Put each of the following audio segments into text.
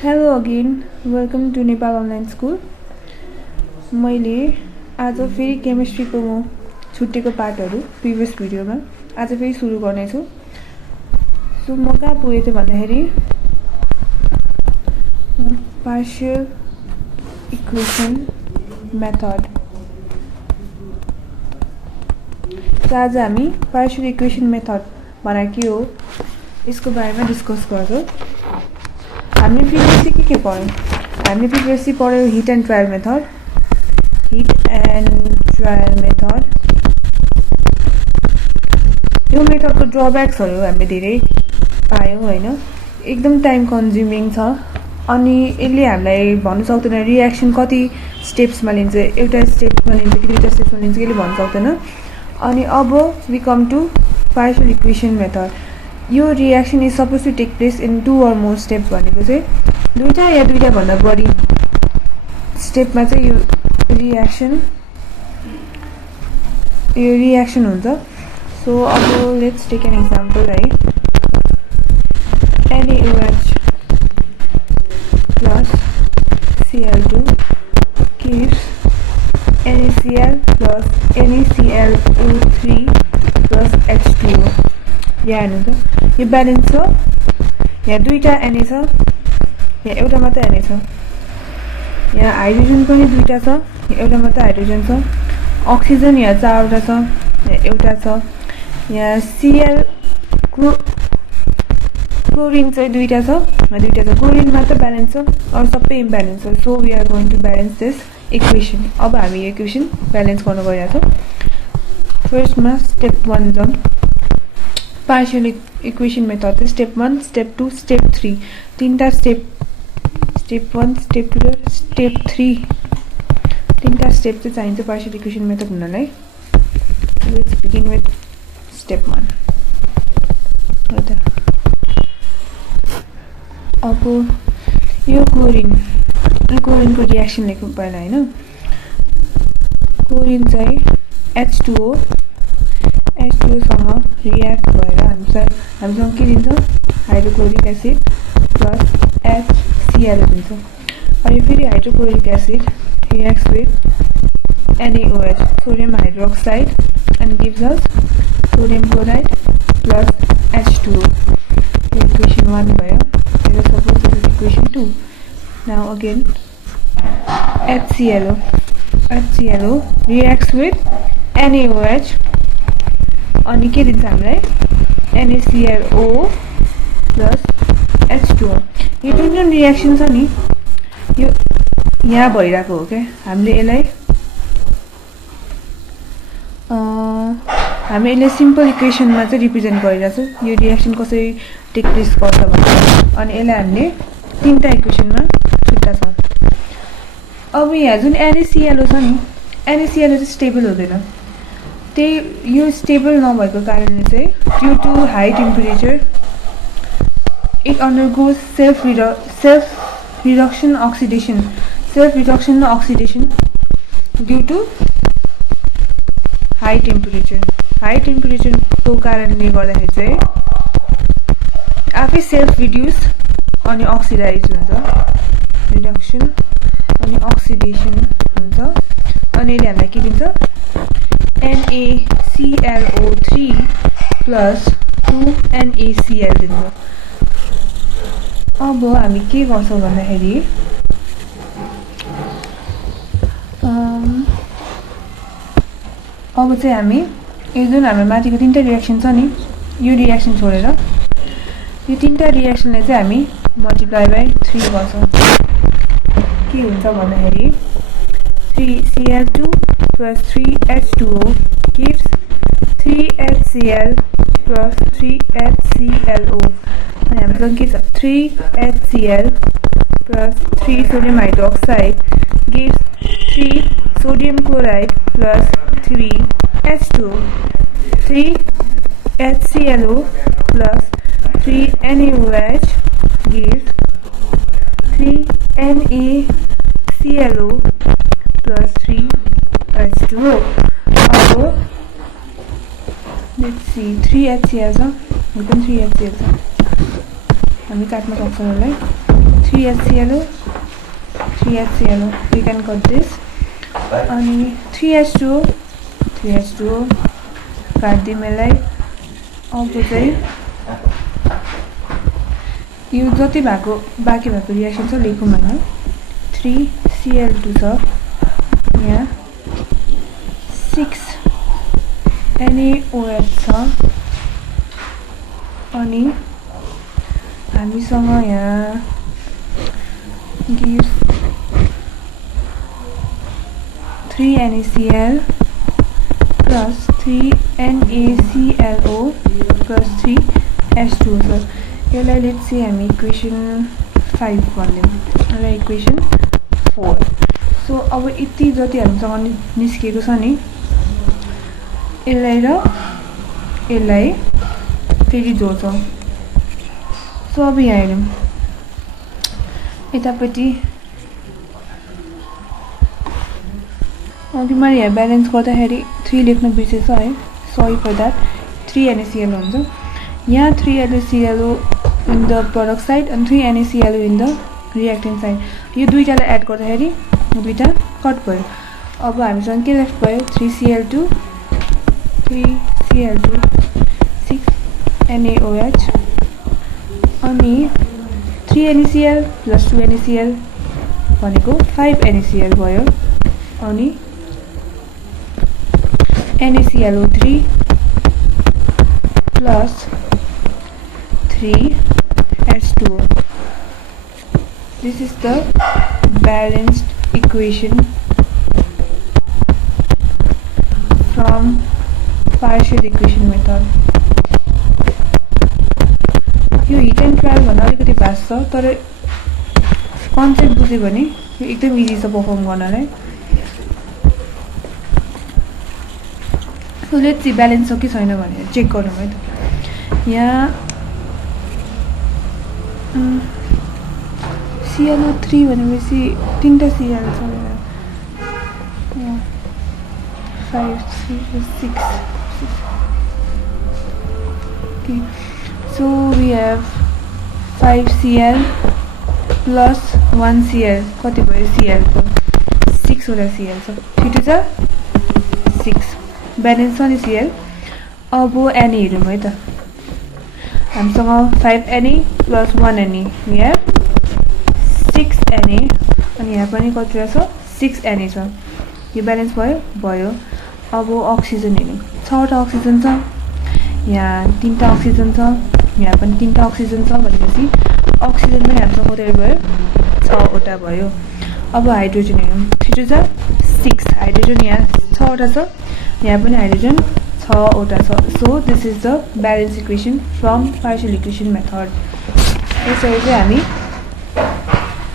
Hello again, welcome to Nepal Online School. मैले आज फेरि केमिस्ट्रीको म छुट्टेको पार्टहरु प्रिभियस भिडियोमा आज फेरि सुरु गर्ने छु। सो म कहाँ पुगे थिए भन्दाखेरि पार्शियल इक्वेसन मेथड। आज हामी पार्शियल इक्वेसन मेथड भनेको के हो यसको बारेमा डिस्कस गर्छौं। हामीले प्रिभियसली के पढ्यौं? हामीले प्रिभियसली पढ्यौं हिट एन्ड ट्रायल मेथड। यो मेथडको ड्रब्याक्सहरु हामीले धेरै पायौं हैन। एकदम टाइम कन्ज्युमिङ छ अनि यसले हामीलाई भन्न सक्दैन रिएक्सन कति स्टेप्समा लिन्छ, एउटा स्टेपमा लिन्छ कि दुईटा स्टेपमा लिन्छ यसले भन्न सक्दैन। अनि अब we come to partial equation method. यो reaction is suppose to take place in 2 or more step भनेको चाहिँ दुईटा या दुईटा भन्दा बढी स्टेपमा चाहिँ यो रिएक्सन हुन्छ। सो अब लेट्स टेक एन एक्जाम्पल है। NaOH plus Cl2 gives NaCl plus NaClO3 plus H2O। यहाँ हेर्नु त यो ब्यालेन्स छ, यहाँ दुईटा Na छ, यहाँ एउटा मात्र Na छ, यहाँ हाइड्रोजन पनि दुईटा छ, यहाँ एउटा मात्र हाइड्रोजन छ, अक्सिजन यहाँ चारवटा छ, यहाँ एउटा छ, यहाँ Cl क्लोरिन चाहिँ दुईटा छ, यहाँ दुईटा छ, क्लोरिन मात्र ब्यालेन्स छ, अरु सबै इम्ब्यालेन्स छ। So we are going to balance this equation. अब हामी यो इक्वेसन ब्यालेन्स गर्न गइरहेको छौं। फर्स्टमा स्टेप 1 जाउँ। पार्शियल इक्वेसन मेथड चाहिँ स्टेप 1, स्टेप 2, स्टेप 3 तीनटा स्टेप 1, स्टेप 2 र स्टेप 3 तीनटा स्टेप चाहिँ चाहिन्छ पार्शियल इक्वेसन मेथड हुनलाई। Let's begin with step 1। अब यो क्लोरिनको रिएक्सन लेखौँ पहिला हैन। क्लोरिन चाहिँ H2O सँग रिएक्ट भएर हामीसँग के दिन्छ? हाइड्रोक्लोरिक एसिड प्लस HCl दिन्छ। अनि फेरि hydrochloric acid reacts with NaOH, sodium hydroxide, and gives us sodium chloride plus H2O. Equation 1 भयो। Let us suppose this is equation 2. Now again HClO reacts with NaOH अनि के दिन्छ हामीलाई? NaClO plus H2O। यो जुन रिएक्सन छ नि यो यहाँ भइराको हो के। हामीले यसलाई सिम्पल इक्वेसनमा चाहिँ रिप्रेजेन्ट गरिरहेछौँ यो रिएक्सन कसरी टेक प्लेस गर्छ भनेर। अनि यसलाई हामीले तीनटा इक्वेसनमा छुट्टा छ। अब यहाँ जुन NaClO छ नि NaClO चाहिँ स्टेबल हुँदैन। त्यही यो स्टेबल नभएको कारणले चाहिँ due to high temperature it undergoes self reduction due to high टेम्परेचरको कारणले गर्दाखेरि चाहिँ आफै सेल्फ रिड्युस अनि अक्सिडाइज हुन्छ, रिडक्सन अनि अक्सिडेसन हुन्छ। अनि यसले हामीलाई के दिन्छ? NaClO3 plus 2NaCl दिन्छ। अब हामी के गर्छौं भन्दाखेरि अब चाहिँ हामी यो जुन हाम्रो माथिको तीनटा रिएक्सन छ नि यो रिएक्सन छोडेर यो तीनटा रिएक्सनलाई चाहिँ हामी मल्टिप्लाई बाइ 3 गर्छौं। के हुन्छ भन्दाखेरि 3Cl2 plus 3H2O gives 3HCl plus 3HClO। अनि हामीसँग के छ? 3HCl plus 3 sodium hydroxide gives 3 sodium chloride plus 3 H2O। 3HClO plus 3 NaOH gives 3 NaClO plus 3 H2O। अब let's see 3HCl छ, यो पनि 3HCl छ। हामी काट्न सक्छौं यसलाई। 3HClO 3HClO we can cut this अनि 3H2O 3H2O काट्दिउँ यसलाई अब चाहिँ यो जति भएको बाँकी भएको रिएक्सन छ लेखौँ हैन 3Cl2 छ यहाँ 6NaOH छ अनि हामीसँग यहाँ gives 3NaCl plus 3NaClO plus 3H2O छ यसलाई लेट्स सी हामी इक्वेसन 5 भन्दियौँ र इक्वेसन 4 सो अब यति जति हामीसँग निस्केको छ नि यसलाई र यसलाई फेरि जोड्छौँ सो अब यहाँ हेरौँ यतापट्टि अघि मैले यहाँ ब्यालेन्स गर्दाखेरि 3 लेख्न बिर्सेछ है सरी फर द्याट 3NaCl हुन्छ यहाँ 3NaClO in the product side and 3NaClO in the reactant side यो दुईटालाई एड गर्दाखेरि दुईटा कट भयो अब हामीसँग के लेफ्ट भयो 3Cl2 6NaOH अनि 3NaCl plus 2NaCl भनेको 5NaCl भयो अनि NaClO3 plus 3H2O. This is the balanced equation from partial equation method. यो हिट एन्ड ट्रायल भन्दा अलिकति भास्ट छ तर कन्सेप्ट बुझ्यो भने यो एकदम इजी छ परफर्म गर्नलाई सो लेट्स सी ब्यालेन्स छ कि छैन भनेर चेक गरौँ है त यहाँ ClO3 भनेपछि तीनटा Cl छ 5 6 okay so we have 5Cl plus 1Cl कति भयो Cl को 6 वटा Cl छ ठिक छ 6 ब्यालेन्स छ नि Cl अब Na हेरौँ है त हामीसँग 5Na plus 1Na we have 6Na अनि यहाँ पनि कति छ 6Na छ यो ब्यालेन्स भयो अब अक्सिजन हेरौँ 6 वटा अक्सिजन छ यहाँ 3टा अक्सिजन छ यहाँ पनि 3टा अक्सिजन छ भनेपछि अक्सिजन पनि हामीसँग कति भयो 6 वटा भयो अब हाइड्रोजन हेरौँ ठिक छ 6 हाइड्रोजन यहाँ 6 वटा छ यहाँ पनि हाइड्रोजन 6 वटा छ so this is the balance equation from partial equation method यसरी चाहिँ हामी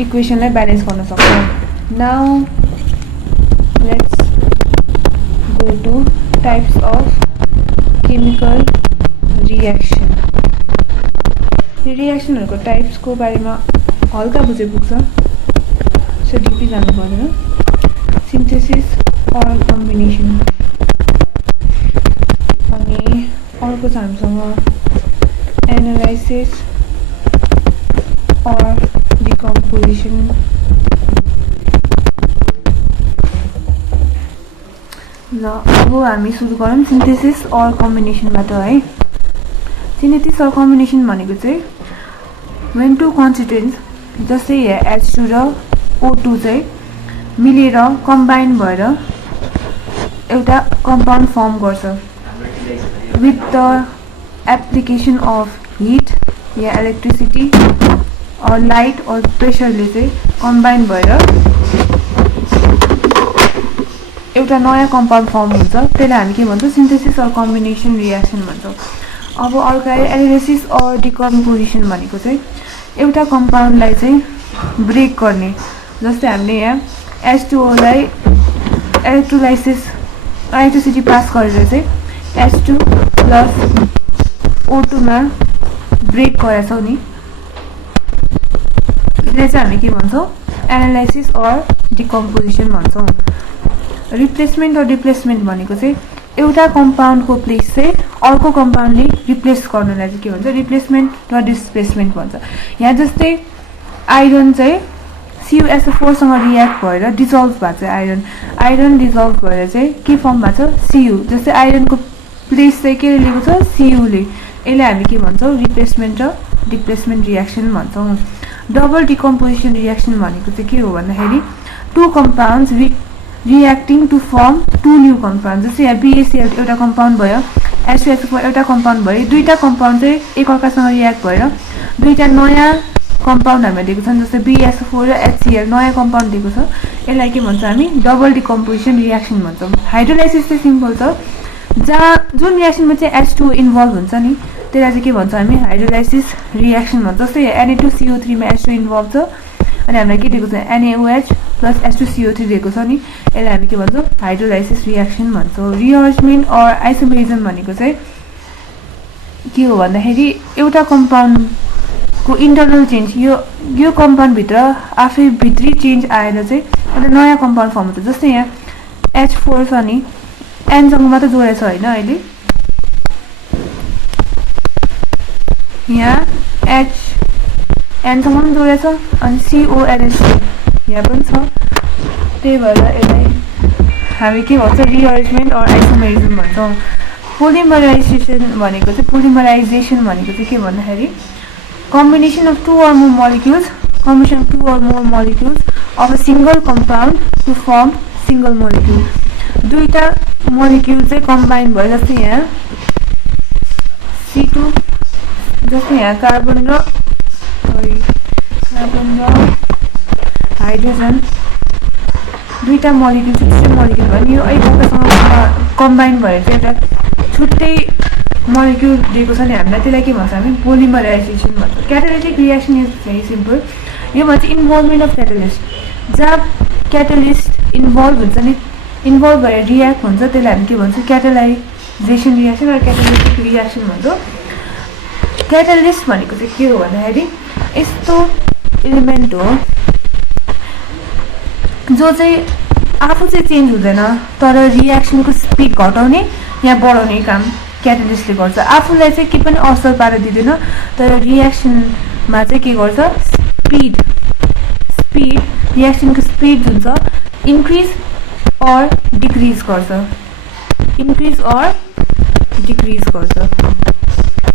इक्वेसनलाई ब्यालेन्स गर्न सक्छौँ now let's go to types of chemical reaction रिएक्सनहरुको टाइप्स को बारेमा हल्का बुझे पुग्छ सो डिपली जानु पर्दैन सिन्थेसिस or कम्बिनेसन अनि अर्को छ हामीसँग एनालाइसिस or डिकम्पोजिसन ल अब हामी सुरु गरौँ सिन्थेसिस और कम्बिनेसनबाट है सिन्थेसिस और कम्बिनेसन भनेको चाहिँ when two constituents जस्तै H2 र O2 चाहिँ मिलेर कम्बाइन भएर एउटा कम्पाउन्ड फर्म गर्छ with the application of heat yeah electricity or light or pressure ले चाहिँ कम्बाइन भएर एउटा नयाँ कम्पाउन्ड फर्म हुन्छ त्यसलाई हामी के भन्छौं सिन्थेसिस और कम्बिनेसन रिएक्सन भन्छौं अब अर्को एनालाइसिस और डिकम्पोजिसन भनेको चाहिँ एउटा कम्पाउन्डलाई चाहिँ ब्रेक गर्ने जस्तै हामीले यहाँ H2O लाई इलेक्ट्रिसिटी पास गरेर चाहिँ H2 plus O2 मा ब्रेक गरेछौं नि यसलाई चाहिँ हामी के भन्छौं एनालाइसिस और डिकम्पोजिसन भन्छौं रिप्लेसमेन्ट और डिप्लेसमेन्ट भनेको चाहिँ एउटा कम्पाउन्ड को प्लेस चाहिँ अर्को कम्पाउन्डले रिप्लेस गर्नलाई चाहिँ के भन्छ रिप्लेसमेन्ट र डिस्प्लेसमेन्ट भन्छ यहाँ जस्तै आइरन चाहिँ CuSO4 सँग रियाक्ट भएर डिसल्भ भएको छ आइरन डिसल्भ भएर चाहिँ के फर्म भएको छ Cu जस्तै आइरनको प्लेस चाहिँ के लिएको छ Cu ले यसलाई हामी के भन्छौं रिप्लेसमेन्ट र डिप्लेसमेन्ट रियाक्सन भन्छौं डबल डिकम्पोजिसन रियाक्सन भनेको चाहिँ के हो भन्दाखेरि two compounds reacting to form two new compounds जस्तै यहाँ BaCl एउटा कम्पाउन्ड भयो H2SO4 एउटा कम्पाउन्ड भयो दुईटा कम्पाउन्ड चाहिँ एकअर्कासँग रियाक्ट भएर दुईटा नयाँ कम्पाउन्ड हामीले दिएको छन् जस्तै BaSO4 र HCl नयाँ कम्पाउन्ड दिएको छ यसलाई के भन्छ हामी डबल डिकम्पोजिसन रियाक्सन भन्छौं हाइड्रोलाइसिस चाहिँ सिम्पल छ जहाँ जुन रियाक्सनमा चाहिँ H2O इन्भल्भ हुन्छ नि त्यसलाई चाहिँ के भन्छ हामी हाइड्रोलाइसिस रियाक्सन भन्छ जस्तै Na2CO3 मा H2 इन्भल्भ छ अनि हामीलाई के दिएको छ NaOH plus H2CO3 दिएको छ नि यसलाई हामी के भन्छौं हाइड्रोलाइसिस रियाक्सन भन्छौं रिअरेन्जमेन्ट अर आइसोमेरिजम भनेको चाहिँ के हो भन्दाखेरि एउटा कम्पाउन्ड को इन्टरनल चेन्ज यो कम्पाउन्ड भित्र आफै भित्री चेन्ज आएर चाहिँ एउटा नयाँ कम्पाउन्ड फर्म हुन्छ जस्तै यहाँ H4 छ नि N सँग मात्र जोडेछ हैन अहिले यहाँ H N सँग पनि जोडेछ अनि CONH यहाँ पनि छ त्यही भएर यसलाई हामी के भन्छ रिअरेन्जमेन्ट अर आइसोमेरिजम भन्छौं पोलिमराइजेसन भनेको चाहिँ के भन्दाखेरि combination of two or more molecules of a single compound to form single molecule दुईटा मोलिक्युल चाहिँ कम्बाइन भयो जस्तै यहाँ C2 जस्तै यहाँ कार्बन र हाइड्रोजन दुईटा मोलिक्युल छुट्टै मोलिक्युल भयो नि यो एकअर्कासँग कम्बाइन भएर चाहिँ एउटा छुट्टै मोलिक्युल दिएको छ नि हामीलाई त्यसलाई के भन्छ हामी पोलिमराइजेसन भन्छ क्याटालिटिक रियाक्सन इज भेरी सिम्पल यो भन्छ involvement of catalyst job catalyst involve हुन्छ नि इन्भल्भ भएर रियाक्ट हुन्छ त्यसलाई हामी के भन्छौं क्याटालाइजेसन रियाक्सन र क्याटालिटिक रियाक्सन भन्छौं क्याटालिस्ट भनेको चाहिँ के हो भन्दाखेरि यस्तो एलिमेन्ट हो जो चाहिँ आफू चाहिँ चेन्ज हुँदैन तर रियाक्सनको स्पिड घटाउने या बढाउने काम क्याटालिस्टले गर्छ आफूलाई चाहिँ के पनि असर पारेर दिदैन तर रियाक्सनमा चाहिँ के गर्छ स्पिड रियाक्सनको स्पिड जुन छ इन्क्रिज अर डिक्रिज गर्छ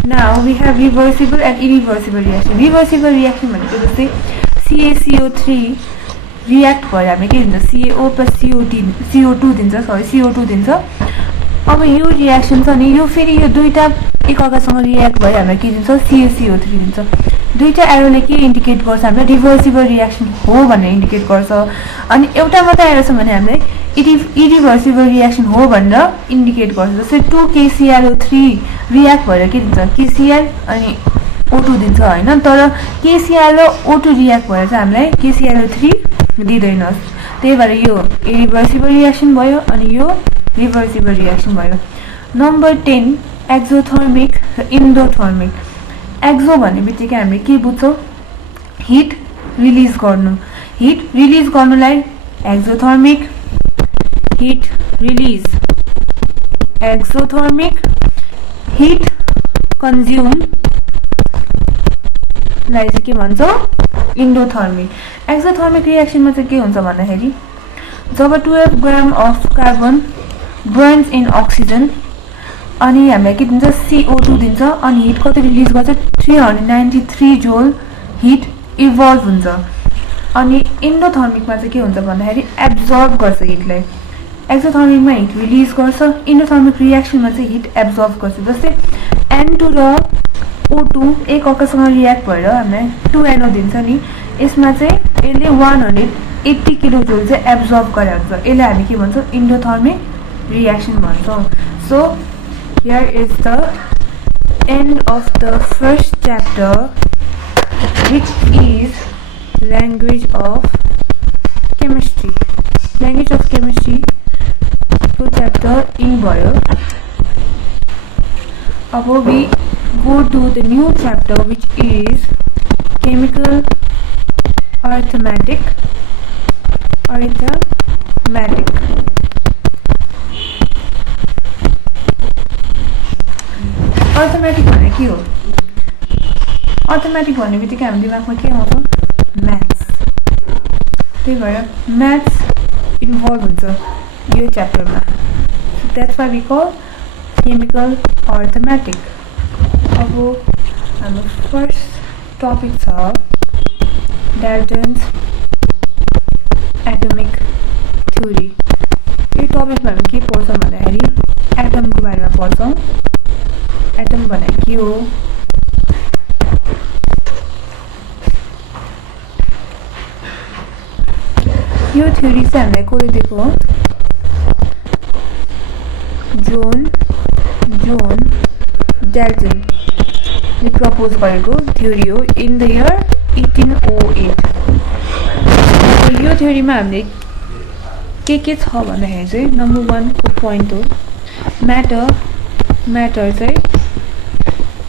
now we have reversible and irreversible reaction reversible reaction भनेको जस्तै CaCO3 रियाक्ट भएर हामी के दिन्छ CaO plus CO2 दिन्छ अब यो रियाक्सन छ नि यो फेरि यो दुईटा एकअर्कासँग रियाक्ट भएर हामीलाई के दिन्छ CaCO3 दिन्छ दुईटा एरोले के इन्डिकेट गर्छ हामीलाई रिभर्सिबल रियाक्सन हो भनेर इन्डिकेट गर्छ अनि एउटा मात्र एरो छ भने हामीलाई इरिभर्सिबल रियाक्सन हो भनेर इन्डिकेट गर्छ जस्तै 2KClO3 रियाक्ट भएर के दिन्छ KCl अनि O2 दिन्छ हैन तर KCl र O2 रियाक्ट भएर चाहिँ हामीलाई KClO3 दिदैन त्यही भएर यो इरिभर्सिबल रियाक्सन भयो अनि यो रिभर्सिबल रियाक्सन भयो नम्बर 10 एक्सोथर्मिक र इन्डोथर्मिक एक्सो भन्नेबित्तिकै हामी के बुझ्छौं हिट रिलिज गर्नुलाई exothermic hit release exothermic hit consume लाई चाहिँ के भन्छौं इन्डोथर्मिक एक्सोथर्मिक रियाक्सनमा चाहिँ के हुन्छ भन्दाखेरि जब 12 ग्राम of carbon burns in oxygen अनि हामीलाई के दिन्छ CO2 दिन्छ अनि हिट कति रिलिज गर्छ 393 जूल हिट इभल्भ हुन्छ अनि इन्डोथर्मिकमा चाहिँ के हुन्छ भन्दाखेरि एब्जर्ब गर्छ हिटलाई एक्सोथर्मिकमा हिट रिलिज गर्छ इन्डोथर्मिक रियाक्सनमा चाहिँ हिट एब्जर्ब गर्छ जस्तै N2 र O2 एकअर्कासँग रियाक्ट भएर हामीलाई 2NO दिन्छ नि यसमा चाहिँ यसले 180 किलो जूल चाहिँ एब्जर्ब गरेर हुन्छ यसलाई हामी के भन्छौं इन्डोथर्मिक reaction भन्छौं so here is the end of the first chapter which is language of chemistry to chapter in भयो अब we go to the new chapter which is chemical arithmetic arithmetic भने के हो अर्थमेटिक भन्ने बित्तिकै हाम्रो दिमागमा के आउँछ त्यही भएर म्याथ्स इन्भल्भ हुन्छ यो च्याप्टरमा so that's why we call chemical arithmetic अब हाम्रो फर्स्ट टपिक छ डाल्टन्स एटमिक थ्योरी यो टपिकमा हामी के पढ्छौँ भन्दाखेरि एटमको बारेमा पढ्छौँ एटम भनेको के हो यो थ्योरी चाहिँ हामीलाई कसले दिएको हो जोन डाल्टनले प्रपोज गरेको थ्योरी हो इन द इयर 1808 यो थ्योरीमा हामीले के छ भन्दाखेरि चाहिँ नम्बर 1 को पोइन्ट हो म्याटर चाहिँ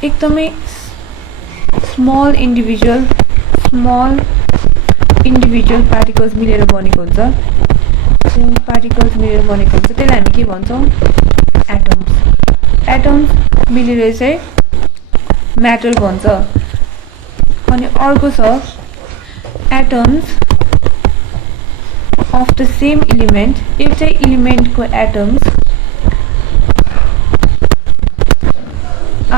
एकदमै स्मल इन्डिभिजुअल पार्टिकल्स मिलेर बनेको हुन्छ त्यसलाई हामी के भन्छौँ एटम्स मिलेर चाहिँ म्याटर भन्छ अनि अर्को छ atoms of the same element एउटै एलिमेन्टको atoms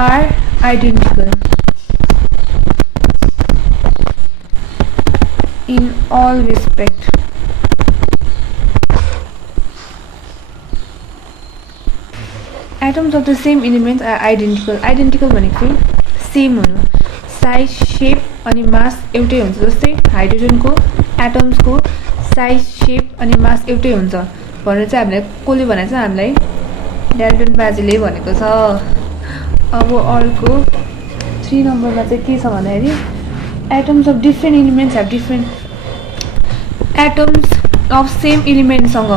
are identical in all respect atoms of the same elements are identical भनेको चाहिँ सेम हुनु साइज शेप अनि मास एउटै हुन्छ जस्तै हाइड्रोजनको एटम्सको साइज शेप अनि मास एउटै हुन्छ भनेर चाहिँ हामीलाई कसले भनेको छ हामीलाई डाल्टन बाजेले भनेको छ अब अर्को 3 नम्बरमा चाहिँ के छ भन्दाखेरि atoms of different elements have different atoms of same एलिमेन्टसँग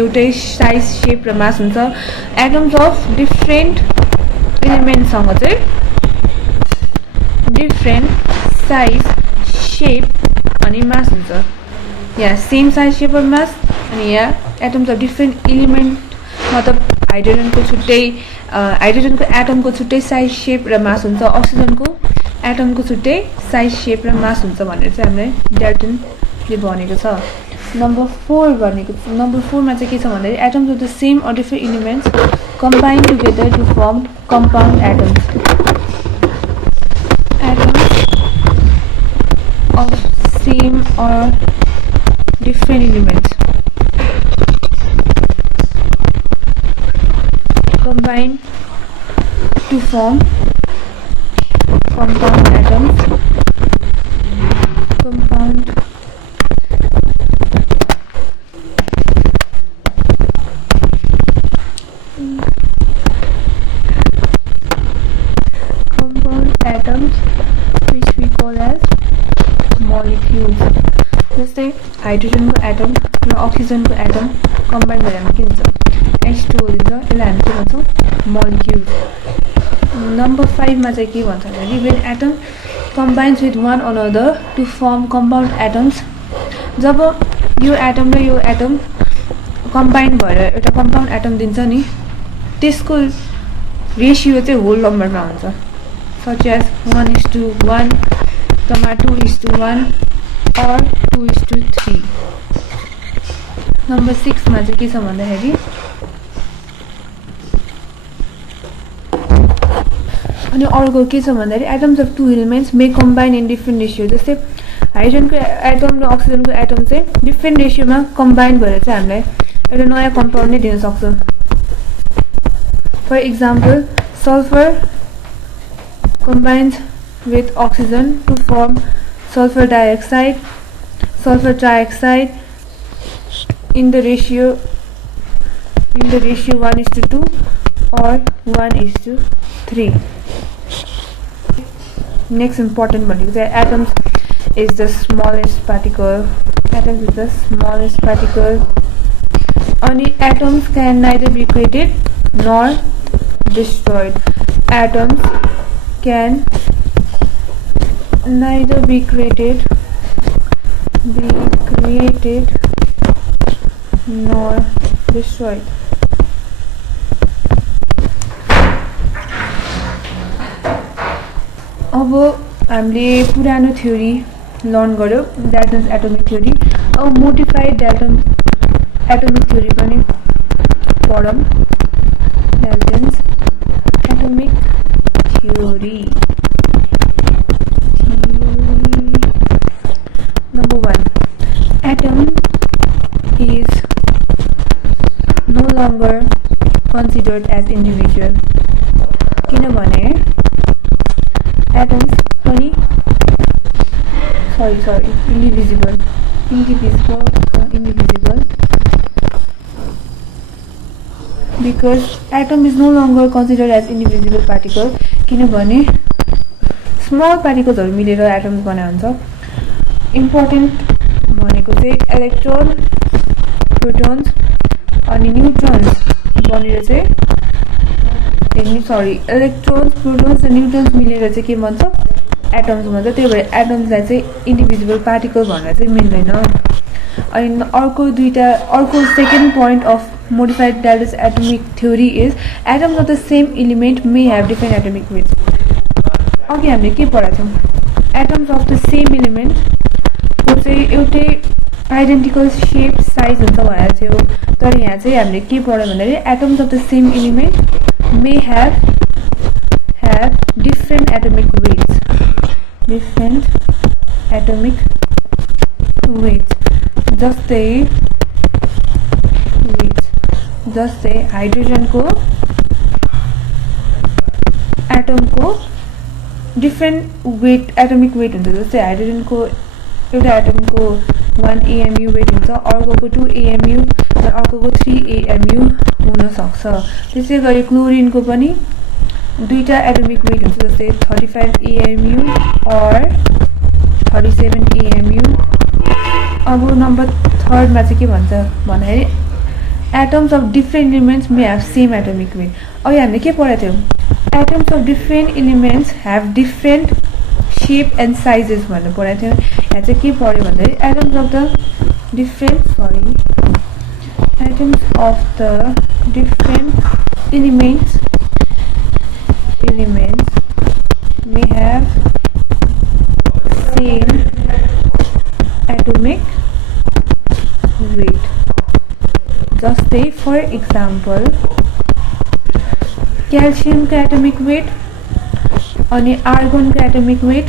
एउटै साइज शेप र मास हुन्छ एटम्स अफ डिफ्रेन्ट एलिमेन्टसँग चाहिँ डिफ्रेन्ट साइज शेप अनि मास हुन्छ या सेम साइज शेप और मास अनि यहाँ एटम्स अफ डिफ्रेन्ट एलिमेन्ट मतलब हाइड्रोजनको एटमको छुट्टै साइज शेप र मास हुन्छ अक्सिजनको एटमको छुट्टै साइज शेप र मास हुन्छ भनेर चाहिँ हामीलाई डाल्टनले भनेको छ नम्बर 4 मा चाहिँ के छ भन्दाखेरि atoms of the same or different elements combine together to form compound atoms of same or different elements combine to form compound atoms compound atoms which we call as molecules जस्तै हाइड्रोजनको atom र अक्सिजनको atom combine भएर के हुन्छ H2O हुन्छ यसलाई हामी के भन्छौँ मोलिक्युल नम्बर 5 मा चाहिँ के भन्छ भने when atom combines with one another to form compound atoms जब यो एटम र यो एटम कम्बाइन भएर एउटा कम्पाउन्ड एटम दिन्छ नि त्यसको रेशियो चाहिँ होल नम्बरमा हुन्छ such as 1:1 2:1 or 2:3 नम्बर 6 मा चाहिँ के छ भन्दाखेरि अनि अर्को के छ भन्दाखेरि atoms of 2 elements may combine in different ratio जस्तै हाइड्रोजनको एटम र अक्सिजनको एटम चाहिँ डिफ्रेन्ट रेशियोमा कम्बाइन भएर चाहिँ हामीलाई एउटा नयाँ कम्पाउन्ड नै दिन सक्छ for example sulphur combines with oxygen to form sulfur trioxide in the ratio 1:2 or 1:3 next important भनेको चाहिँ atoms is the smallest particle अनि atoms can neither be created nor destroyed atoms can neither be created nor destroyed अब हामीले पुरानो theory learn गर्यो Dalton's atomic theory. अब modified Dalton atomic theory पनि पढौँ। Dalton's atomic theory number 1 atom is no longer considered as individual किनभने atoms पनि indivisible because atom is no longer considered as indivisible particle किनभने small पार्टिकल्सहरु मिलेर atoms बनाएको हुन्छ। Important भनेको चाहिँ इलेक्ट्रोन प्रोटोन्स अनि न्यूट्रन्स बनेर चाहिँ इलेक्ट्रोन्स प्रोटोन्स र न्यूट्रन्स मिलेर चाहिँ के भन्छ एटम्स भन्छ। त्यही भएर एटम्सलाई चाहिँ इन्डिभिजुअल पार्टिकल भनेर चाहिँ मिल्दैन। अनि अर्को second point of modified Dalton's atomic theory is atoms of the same element may have different atomic weights. अघि हामीले के पढाएको थियौँ atoms of the same element को चाहिँ एउटै आइडेन्टिकल शेप साइज हुन्छ भनेको थियो। तर यहाँ चाहिँ हामीले के पढ्यौँ भन्दाखेरि atoms of the same element may have different atomic weights जस्तै हाइड्रोजनको एटमको डिफरेन्ट वेट एटोमिक वेट हुन्छ। जस्तै हाइड्रोजनको एउटा एटमको 1 AMU वेट हुन्छ, अर्कोको 2 AMU र अर्कोको 3 AMU हुन सक्छ। त्यसै गरी क्लोरिनको पनि दुईटा एटोमिक वेट हुन्छ जस्तै 35 AMU और 37 AMU। अब नम्बर 3 मा चाहिँ के भन्छ भन्दाखेरि atoms of different elements may have same atomic weight. अब हामीले के पढाएको थियौँ atoms of different elements have different shape and sizes भनेर पढाएको थियौँ। यहाँ चाहिँ के पढ्यो भन्दाखेरि atoms of the different elements may have same atomic weight। जस्तै फर इक्जाम्पल क्याल्सियमको एटोमिक वेट अनि आर्गनको एटोमिक वेट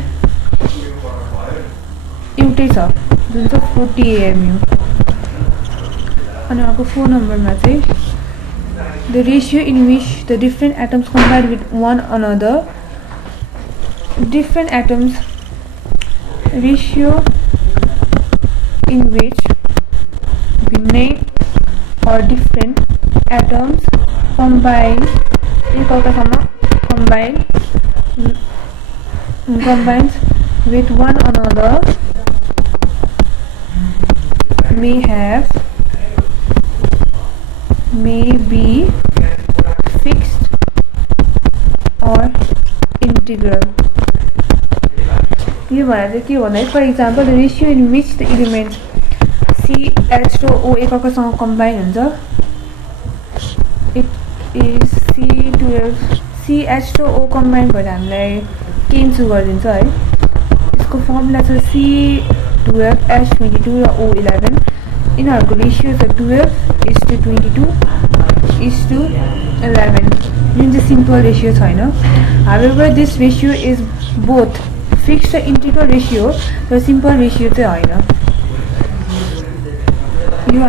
एउटै छ जुन चाहिँ 40 AMU। अनि अर्को 4 नम्बरमा चाहिँ the ratio in which the different atoms combine with one another, different atoms ratio in which भिन्नै or different atoms combines with one another may be fixed or integral। यो भनेर चाहिँ के भन्दा for example the ratio in which the element CH र O एकअर्कासँग combine हुन्छ it is CH र O कम्बाइन भएर हामीलाई केन सु गरिदिन्छ है। यसको फर्मुला छ C12H22 र O11। यिनीहरूको रेसियो छ 12:22:11 जुन चाहिँ सिम्पल रेसियो छैन। However this ratio is both fixed र इन्टिग्रल रेसियो हो तर सिम्पल रेसियो चाहिँ होइन। यो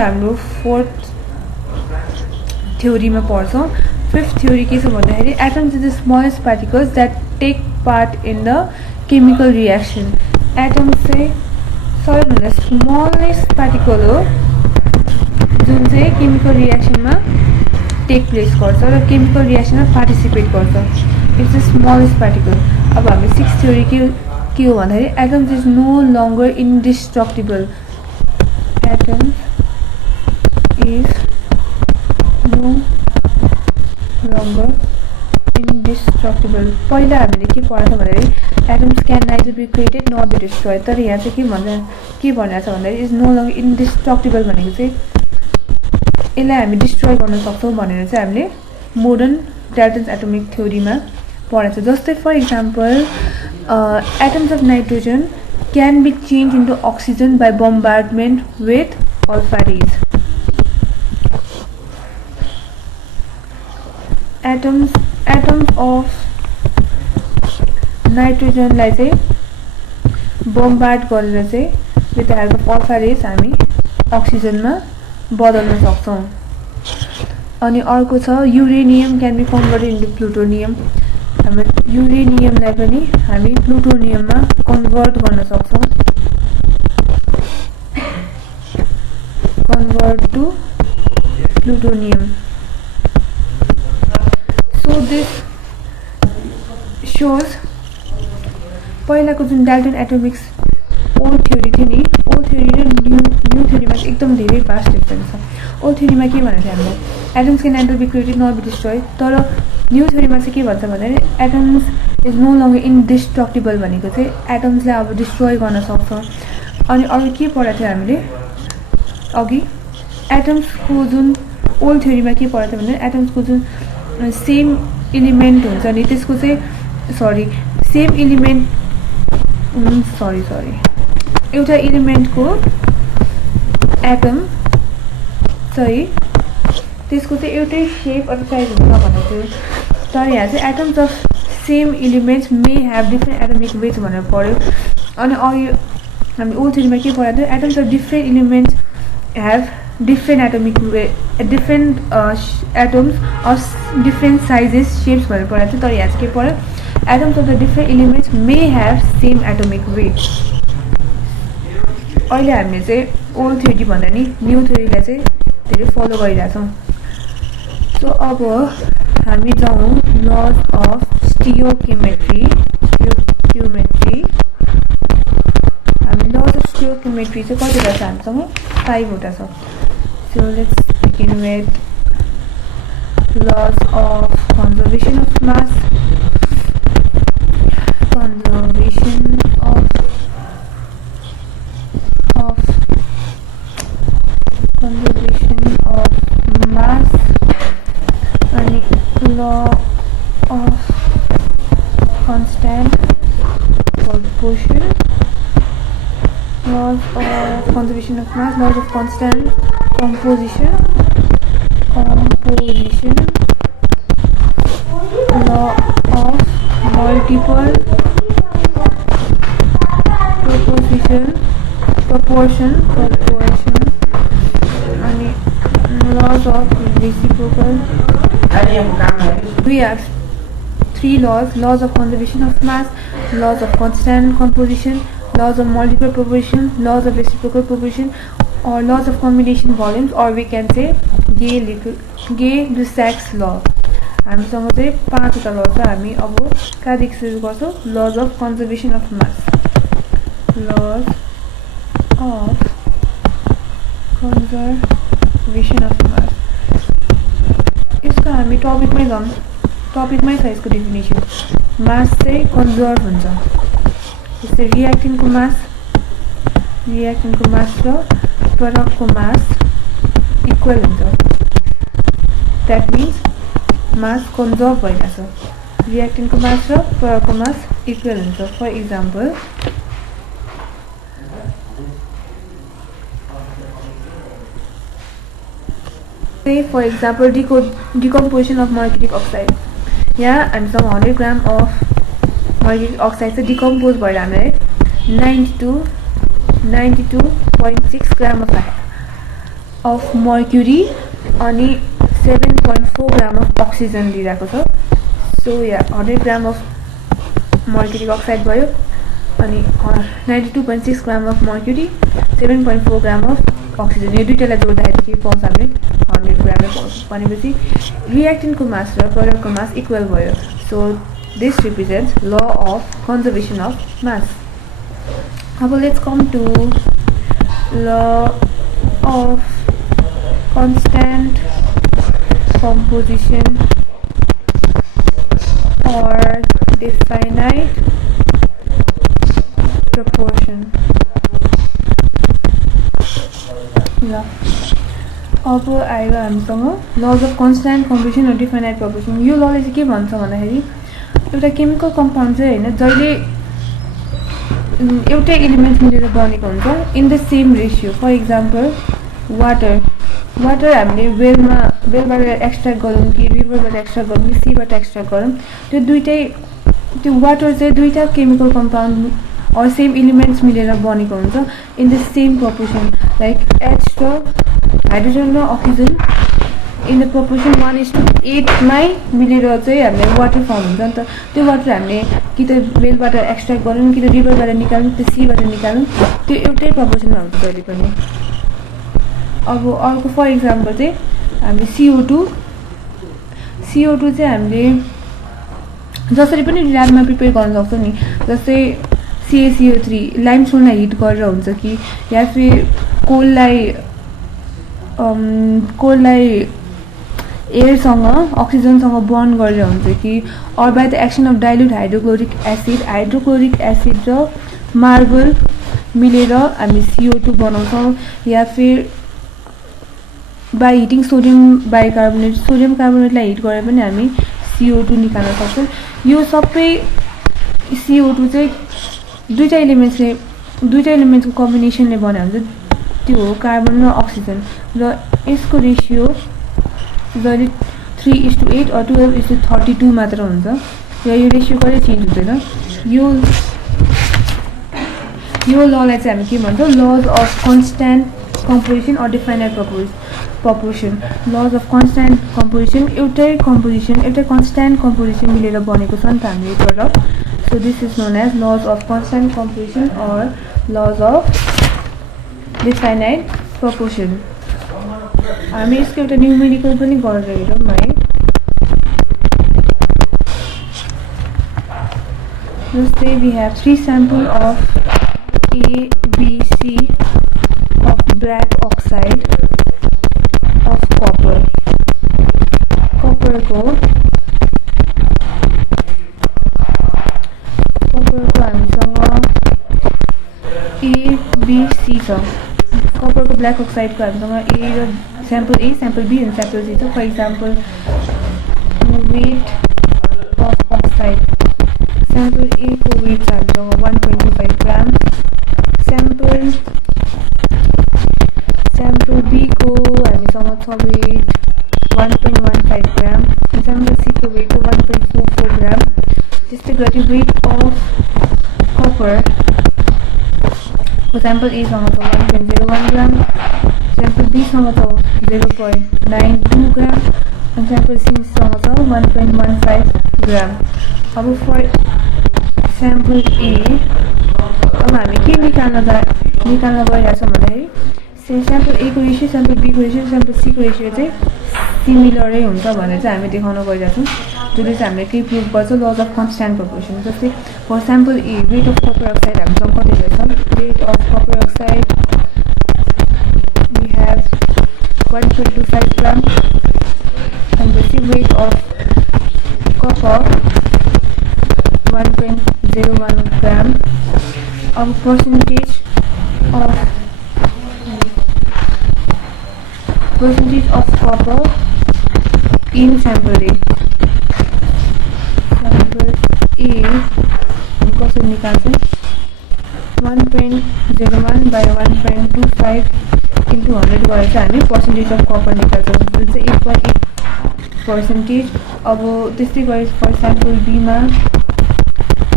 हाम्रो 4th थ्योरीमा पढ्छौँ। 5th थ्योरी के छ भन्दाखेरि atoms is the smallest particles that take part in the chemical reaction. एटम्स चाहिँ सबैभन्दा स्मलेस्ट पार्टिकल हो जुन चाहिँ केमिकल रिएक्सनमा टेक प्लेस गर्छ र केमिकल रिएक्सनमा पार्टिसिपेट गर्छ। It's the smallest particle. अब हाम्रो 6th थ्योरी के हो भन्दाखेरि atoms is no longer indestructible. Atoms is no longer indestructible. पहिला हामीले के पढाएको छ भन्दाखेरि atoms can neither be created not be destroyed. तर यहाँ चाहिँ के भनेको छ भन्दाखेरि इज नो लङ्गर इन्डिस्ट्रक्टिबल भनेको चाहिँ यसलाई हामी डिस्ट्रोय गर्न सक्छौँ भनेर चाहिँ हामीले मोडर्न डाल्टन्स एटोमिक थ्योरीमा पढेको छ जस्तै for example atoms of nitrogen can be changed into oxygen by bombardment with alpha rays. Atoms of nitrogen लाई चाहिँ bombard गरेर चाहिँ with the help of alpha rays हामी oxygen मा बदल्न सक्छौं. अनि अर्को छ uranium can be converted into plutonium. हामी युरेनियमलाई पनि हामी प्लुटोनियममा कन्भर्ट गर्न सक्छौं. convert to plutonium. So this shows पहिलाको जुन डाल्टन एटोमिक्स ओल्ड थ्योरी थियो नि ओल्ड थ्योरी र न्यू थ्योरीमा चाहिँ एकदम धेरै भास्ट डिफरेन्स छ. ओल्ड थ्योरीमा के भनेको थियो हामीले atoms can never be created nor be destroyed. तर न्यू थ्योरीमा चाहिँ के भन्छ भने atoms is no longer indestructible भनेको चाहिँ एटम्सलाई अब डिस्ट्रोय गर्न सक्छ. अनि अरु के पढाएको थियो हामीले अघि एटम्सको जुन ओल्ड थ्योरीमा के पढाएको थियो भने एटम्सको जुन सेम एलिमेन्ट हुन्छ नि त्यसको चाहिँ सेम एलिमेन्ट एउटा एलिमेन्टको एटम चाहिँ त्यसको चाहिँ एउटै सेप अनि साइज हुन्छ भनेको थियो. तर यहाँ चाहिँ atoms of same elements may have different atomic weights भनेर पढ्यो. अनि अघि हामी ओल्ड थ्योरीमा के पढाएको थियो atoms of different elements have different atomic different atoms of different sizes shapes भनेर पढाएको थियो. तर यहाँ चाहिँ के पढ्यो atoms of the different elements may have same atomic weight. अहिले हामीले चाहिँ ओल्ड थ्योरी भन्दा नि न्यू थ्योरीलाई चाहिँ धेरै फलो गरिरहेछौँ. सो अब हामी जाउँ लज अफ स्टियोकेमेट्री. हामी लज अफ स्टियोकेमेट्री चाहिँ कतिवटा छ हामीसँग 5 वटा छ. So let's begin with lodge of conservation of mass. Conservation of mass and law of constant proportion. Laws of conservation of mass, laws of constant composition, law of multiple proportion and laws of reciprocal. We have 3 laws of conservation of mass, laws of constant composition, laws of multiple proportion, laws of reciprocal proportion, or laws of combination volumes, or we can say Gay-Lussac's law. हामीसँग चाहिँ 5 वटा ल छ. हामी अब कहाँदेखि सुरु गर्छौँ lodge of conservation of mass. Lodge of conservation of मास यसको हामी टपिकमै जाउँ. टपिकमै छ यसको डेफिनेसन. मास चाहिँ कन्जर्भ हुन्छ. जस्तै रियाक्टेन्टको मास र प्रडक्टको मास इक्वल हुन्छ. द्याट मिन्स मास कन्जर्भ भइरहेछ. रियाक्टेन्टको मास र प्रडक्टको मास इक्वल हुन्छ. For example decomposition of mercuric oxide. यहाँ हामीसँग 100 ग्राम अफ मर्क्युरिक अक्साइड चाहिँ डिकम्पोज भएर हामीलाई 92.6 ग्राम अफ मर्क्युरी अनि 7.4 ग्राम अफ अक्सिजन दिइरहेको छ. सो यहाँ 100 ग्राम अफ मर्क्युरिक अक्साइड भयो अनि 92.6 ग्राम of mercury 7.4 gram of oxygen. यो दुईटालाई जोड्दाखेरि के पाउँछ हामीले 100 ग्राम पाउँछ. भनेपछि रियाक्टेन्टको मास र प्रडक्टको मास इक्वल भयो. So this represents law of conservation of mass. अब let's come to law of constant composition or definite proportion. Law अब आयो हामीसँग लज अफ कन्स्ट्यान्ट कम्पोजिसन र डिफाइनाइट प्रपोर्सन. यो लले चाहिँ के भन्छ भन्दाखेरि एउटा केमिकल कम्पाउन्ड चाहिँ हैन जहिले एउटै एलिमेन्ट्स मिलेर बनेको हुन्छ in the same ratio for example water हामीले वेलबाट एक्सट्र्याक्ट गरौँ कि रिभरबाट एक्सट्र्याक्ट गरौँ कि सीबाट एक्सट्र्याक्ट गरौँ त्यो वाटर चाहिँ दुईटा chemical compound or same elements मिलेर बनेको हुन्छ in the same proportion like H र hydrogen र oxygen in the proportion 1:8 मै मिलेर चाहिँ हामीले वाटर फर्म हुन्छ नि त त्यो वाटर हामीले कि त वेलबाट एक्सट्र्याक्ट गरौँ कि त रिभरबाट निकाल्नु कि त सीबाट निकाल्नु त्यो एउटै प्रपोर्सनमा हुन्छ जहिले पनि अब अर्को फर एक्जाम्पल चाहिँ हामीले CO2 चाहिँ हामीले जसरी पनि ल्याबमा प्रिपेयर गर्न सक्छौं नि जस्तै CaCO3 लाइमस्टोनलाई हिट गरेर हुन्छ कि या फिर कोललाई एयरसँग अक्सिजनसँग बन्ड गरेर हुन्छ कि or by the action of dilute hydrochloric acid र मार्बल मिलेर हामी CO2 बनाउँछौं या फिर by heating sodium कार्बोनेटलाई हिट गरेर पनि हामी CO2 निकाल्न सक्छौं यो सबै CO2 चाहिँ दुईटा एलिमेन्ट्सको कम्बिनेसनले बने हुन्छ त्यो हो कार्बन र अक्सिजन र यसको रेशियो जहिले 3:8 or 12:32 मात्र हुन्छ र यो रेशियो कहिले चेन्ज हुँदैन यो ललाई चाहिँ हामी के भन्छौं laws of constant composition or definite proportion laws of constant composition एउटै कन्स्ट्यान्ट कम्पोजिसन मिलेर बनेको छ नि त हाम्रो product So this is known as laws of constant composition or laws of definite proportion. हामी यसको एउटा न्यूमेरिकल पनि गरेर हेरौँ है जस्तै we have 3 samples of A, B, C of black oxide of copper को A, B, C छ कपरको ब्ल्याक अक्साइडको हामीसँग A र sample A, sample B and sample C छ for example weight of oxide sample A को weight छ हामीसँग 1.25 gram sample B को हामीसँग छ वेट 1.15 ग्राम स्याम्पल C को वेट छ 1.44 ग्राम त्यस्तै गरी weight of copper sample A सँग 1.01 ग्राम सैंपल B सँग 0.92 ग्राम और सैंपल C सँग 1.15 ग्राम अब फर सैंपल A अब हामी के निकाल्न गइरहेछौं भन्दाखेरि सैंपल A को रेशियो सैंपल B को रेशियो सैंपल C को रेशियो चाहिँ सिमिलरै हुन्छ भनेर चाहिँ हामी देखाउन गइरहेछौं जसले चाहिँ हामीले के प्रुभ गर्छ लज अफ कन्स्ट्यान्ट प्रोपोर्सन जस्तै for sample A weight of copper oxide हामीसँग कति रहेछ weight of copper oxide we have 1.25 gram and the weight of copper 1.01 gram of percentage of copper in sample A कसरी निकाल्छौं 1.01 by 1.25 into 100 गरेर हामी percentage of copper निकाल्छौं जुन चाहिँ 8.8% अब त्यस्तै गरी फर सैंपल B मा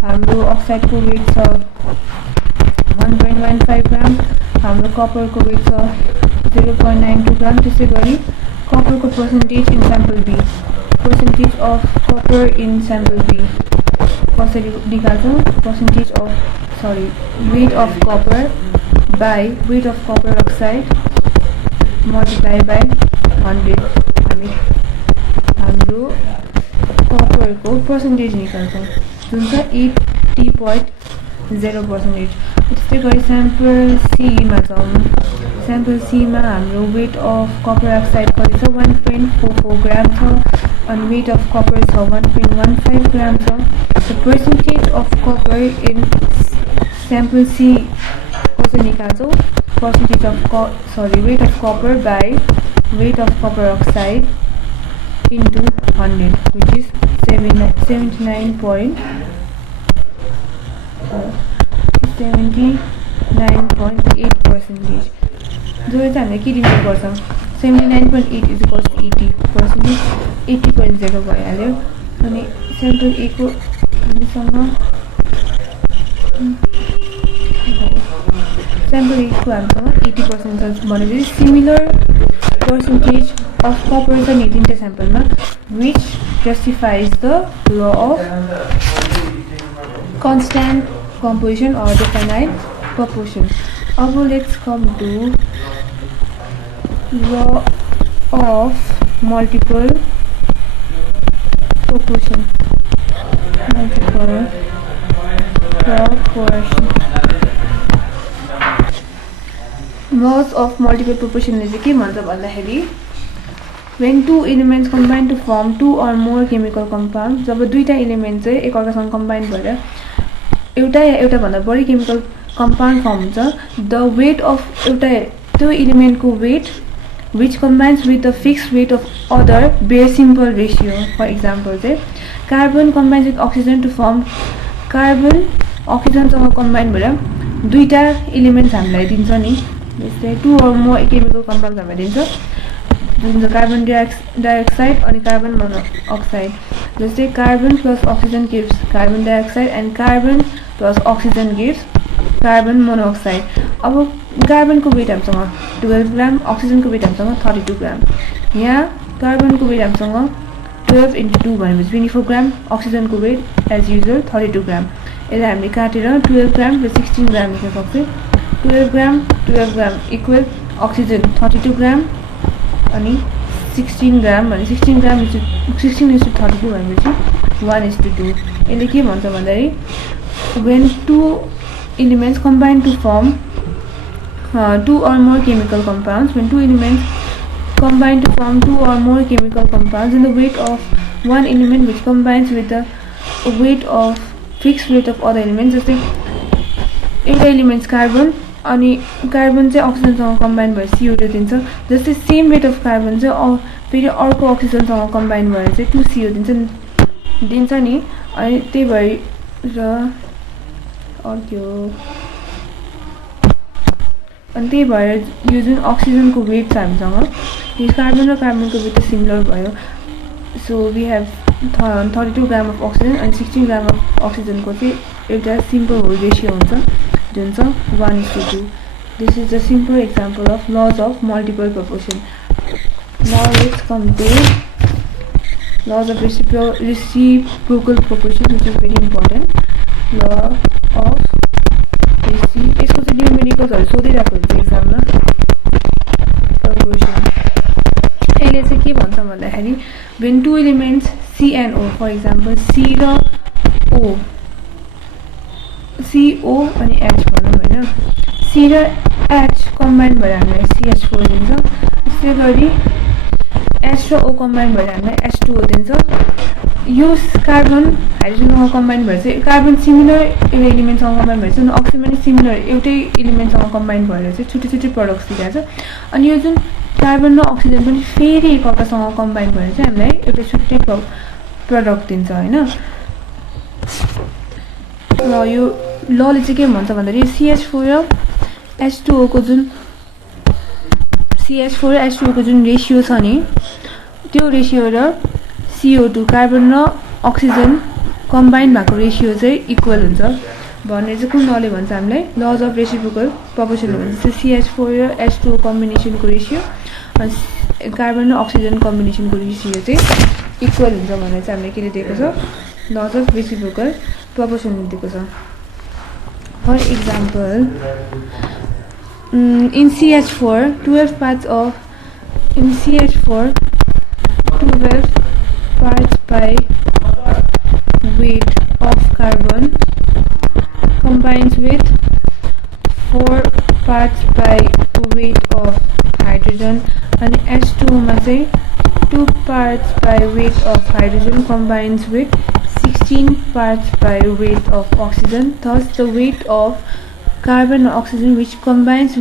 हाम्रो अक्साइडको वेट छ 1.15 ग्राम हाम्रो कपरको वेट छ 0.92 ग्राम त्यसै गरी कपरको percentage in sample B percentage of copper in sample B कसरी निकाल्छौं percentage of weight of copper by weight of copper oxide multiplied by 100 हामी हाम्रो कपरको पर्सेन्टेज निकाल्छौं जुन चाहिँ 80.0%। त्यस्तै गरी सैंपल C मा छौं सैंपल C मा हाम्रो weight of copper oxide कति छ 1.44 ग्राम छ and weight of copper छ 1.15 ग्राम छ the percentage of copper in sample C कसरी निकाल्छौं percentage of weight of copper by weight of copper oxide into 100 which is 79.8%. जो चाहिँ हामीले के डिनोट गर्छौँ 79.8 इज इक्वल्स टु 80%, 80.0 भइहाल्यो। अनि स्याम्पल ए को हामीसँग स्याम्पल ए को हामीसँग 80% छ भनेपछि सिमिलर पर्सेन्टेज अफ कपर छ नि तिनवटा स्याम्पलमा, which justifies the law of constant composition or the finite proportion. अब let's come to law of multiple proportion. Laws of multiple proportion ले चाहिँ के भन्छ भन्दाखेरि when two elements combine to form two or more chemical compounds, जब दुईटा element चाहिँ एकअर्कासँग combine भएर एउटा या एउटा भन्दा बढी केमिकल कम्पाउन्ड फर्म हुन्छ, द वेट अफ एउटा त्यो एलिमेन्टको weight which combines with the fixed weight of other bear simple ratio. For example चाहिँ carbon combines with oxygen to form, carbon अक्सिजनसँग कम्बाइन भएर दुईटा एलिमेन्ट्स हामीलाई दिन्छ नि, जस्तै two or more chemical compound हामीलाई दिन्छ, जुन चाहिँ कार्बन डाइअक्साइड अनि कार्बन मोनोअक्साइड। जस्तै carbon plus oxygen gives carbon dioxide and carbon plus oxygen gives carbon monoxide. अब कार्बनको वेट हामीसँग 12 ग्राम, अक्सिजनको वेट हामीसँग 32 ग्राम। यहाँ कार्बनको वेट हामीसँग 12 × 2 भनेपछि 24 ग्राम, अक्सिजनको वेट एज युजुअल 32 ग्राम। यसलाई हामीले काटेर 12 ग्राम र 16 ग्राम लेख्न सक्छौँ। 12 ग्राम इक्वल अक्सिजन 32 ग्राम अनि 16 ग्राम भने 16 × 32 भनेपछि 1:2। यसले के भन्छ भन्दाखेरि when two elements combine to form two or more chemical compounds, when two elements combine to form two or more chemical compounds, then the weight of one element which combines with the weight of fixed weight of other elements, जस्तै एउटा elements carbon अनि carbon चाहिँ अक्सिजनसँग combine भएर CO2 दिन्छ, जस्तै same weight of carbon चाहिँ फेरि अर्को अक्सिजनसँग कम्बाइन भएर चाहिँ 2CO दिन्छ नि। अनि त्यही भएर यो जुन अक्सिजनको वेट छ हामीसँग, यो कार्बन र कार्बनको वेट त सिमिलर भयो। So we have 32 gram of oxygen अनि 16 ग्राम अफ अक्सिजनको चाहिँ एउटा सिम्पल होल रेसियो हुन्छ जुन छ 1:2। This is the simple example of laws of multiple proportion. Now let's come to laws of reciprocal proportion, which is very important. Law of यसको चाहिँ न्युमेरिकल्सहरु सोधिरहेको हुन्छ एक्जाममा। proportion यसले चाहिँ के भन्छ भन्दाखेरि when two elements C and O, for example C र CO अनि H भनौँ हैन, C र H कम्बाइन भएर हामीलाई CH4 दिन्छ, त्यसै गरी H र O कम्बाइन भएर हामीलाई H2O दिन्छ। यो कार्बन हाइड्रोजनसँग कम्बाइन भएर चाहिँ कार्बन सिमिलर एउटा एलिमेन्टसँग कम्बाइन भएर चाहिँ अक्सिजन पनि सिमिलर एउटै एलिमेन्टसँग कम्बाइन भएर चाहिँ छुट्टै छुट्टै प्रडक्ट्स दिइरहेछ। अनि यो जुन कार्बन र अक्सिजन पनि फेरि एकअर्कासँग कम्बाइन भएर चाहिँ हामीलाई एउटा छुट्टै प्रडक्ट दिन्छ हैन। र यो लले चाहिँ के भन्छ भन्दाखेरि CH4 र H2O को जुन रेसियो छ नि, त्यो रेसियो र CO2 कार्बन र अक्सिजन कम्बाइन भएको रेसियो चाहिँ इक्वल हुन्छ भनेर चाहिँ कुन लले भन्छ हामीलाई लज अफ रेसिप्रोकल प्रोपोर्सन भन्छ। CH4 र H2O कम्बिनेसनको रेसियो अनि कार्बन र अक्सिजन कम्बिनेसनको रेसियो चाहिँ इक्वल हुन्छ भनेर चाहिँ हामीले के दिएको छ लज अफ रेसिप्रोकल प्रोपोर्सन दिएको छ। For example in CH4 12 parts by weight of carbon combines with 4 parts by weight of hydrogen, and H2O मा चाहिँ 2 parts by weight of hydrogen combines with 16 parts by weight of oxygen. Thus the weight of carbon and oxygen which combines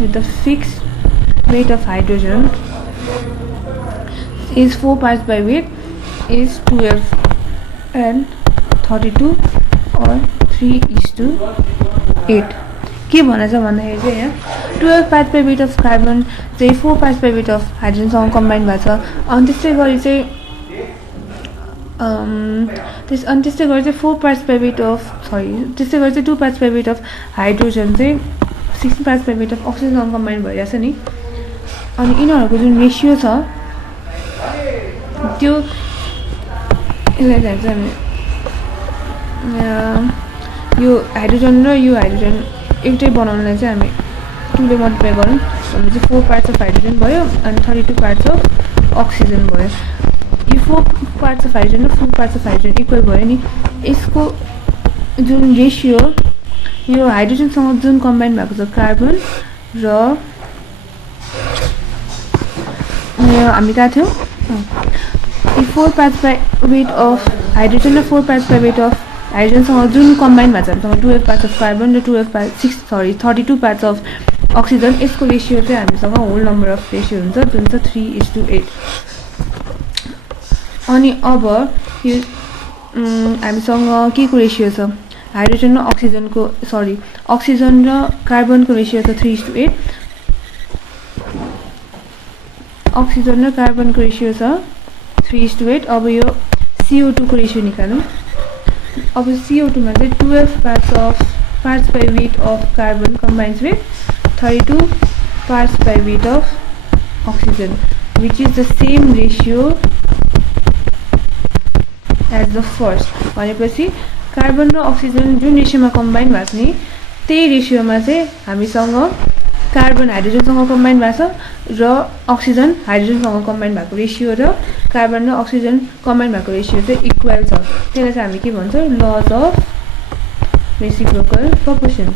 with the fixed weight of hydrogen is 4 parts by weight is 12 and 32 or 3:8 के भनेछ भन्दाखेरि चाहिँ यहाँ 12 parts by weight of carbon चाहिँ 4 parts by weight of hydrogen सँग combine भएको छ अनि त्यसै गरी चाहिँ 4 parts by weight of त्यसै गरी चाहिँ 2 parts by weight of hydrogen चाहिँ 16 parts by weight of oxygen सँग कम्बाइन भइरहेछ नि अनि यिनीहरुको जुन रेशियो छ त्यो यसलाई चाहिँ हामी यो हाइड्रोजन र यो हाइड्रोजन एउटै बनाउनलाई चाहिँ हामी 2 ले मल्टिप्लाई गरौँ भने चाहिँ 4 parts of हाइड्रोजन भयो अनि 32 parts of oxygen भयो यो 4 parts of हाइड्रोजन र 4 parts of हाइड्रोजन इक्वल भयो नि यसको जुन रेशियो यो हाइड्रोजन सँग जुन कम्बाइन भएको छ कार्बन र हामी कहाँ थियौ 4 parts by weight of hydrogen र 4 parts by weight of hydrogen सँग जुन कम्बाइन भएको छ हामीसँग 12 parts of carbon र 32 parts of oxygen यसको रेशियो चाहिँ हामीसँग होल नम्बर अफ रेशियो हुन्छ जुन चाहिँ 3:8 अनि अब यो हामीसँग के को रेशियो छ हाइड्रोजन र अक्सिजनको अक्सिजन र कार्बनको रेशियो छ 3:8 अक्सिजन र कार्बनको रेशियो छ 3:8 अब यो CO2 को रेशियो निकालौं अब CO2 मा चाहिँ 12 parts by weight of carbon combines with 32 parts by weight of oxygen which is the same ratio as the first भनेपछि कार्बन र अक्सिजन जुन रेशियोमा कम्बाइन भएको छ नि त्यही रेशियोमा चाहिँ हामीसँग कार्बन हाइड्रोजन सँग कम्बाइन भएको छ र अक्सिजन हाइड्रोजन सँग कम्बाइन भएको रेशियो र कार्बन र अक्सिजन कम्बाइन भएको रेशियो चाहिँ इक्वल छ त्यसलाई चाहिँ हामी के भन्छौं लज अफ रेसिप्रोकल प्रोपोर्सन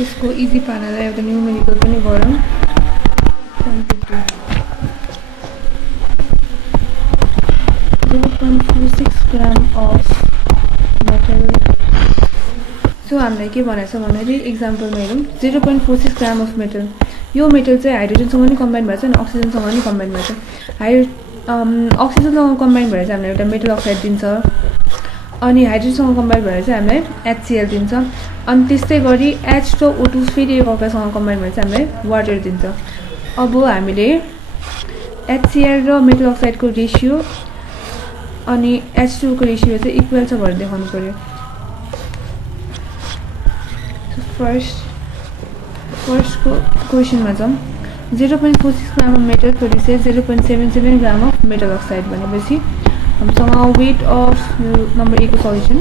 यसको इजी पार्नलाई एउटा न्यूमेरिकल पनि गरौँ 0.46 gram of metal सो हामीलाई के भनेछ भन्दाखेरि एक्जाम्पलमा हेरौँ 0.46 gram of metal यो मेटल चाहिँ हाइड्रोजनसँग पनि कम्बाइन भएको छ अनि अक्सिजनसँग पनि कम्बाइन भएको छ अक्सिजनसँग कम्बाइन भएर चाहिँ हामीलाई एउटा मेटल अक्साइड दिन्छ अनि हाइड्रोजनसँग कम्बाइन भएर चाहिँ हामीलाई HCl दिन्छ अनि त्यस्तै गरी H र O2 फेरि एक अर्कासँग कम्बाइन भएर चाहिँ हामीलाई वाटर दिन्छ अब हामीले HCl र मेटल अक्साइडको रेशियो अनि H2 को रेशियो चाहिँ इक्वल छ भनेर देखाउनु पर्यो फर्स्ट को क्वेशनमा जाउँ 0.46 gram of metal produces 0.77 gram of metal oxide भनेपछि हामीसँग वेट अफ नम्बर ए को सल्युसन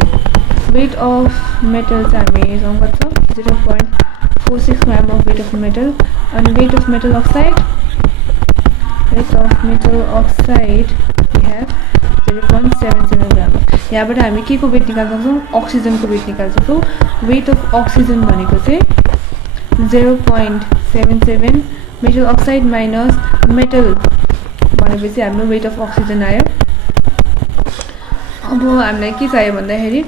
वेट अफ मेटल चाहिँ हामीसँग कति छ 0.46 gram of weight of metal अनि weight of metal oxide we have 0.77 gram यहाँबाट हामी के को वेट निकाल्न सक्छौं अक्सिजनको वेट निकाल्न सक्छौं वेट अफ अक्सिजन भनेको चाहिँ 0.77 मेटल अक्साइड माइनस मेटल भनेपछि हाम्रो वेट अफ अक्सिजन आयो अब हामीलाई के चाहियो भन्दाखेरि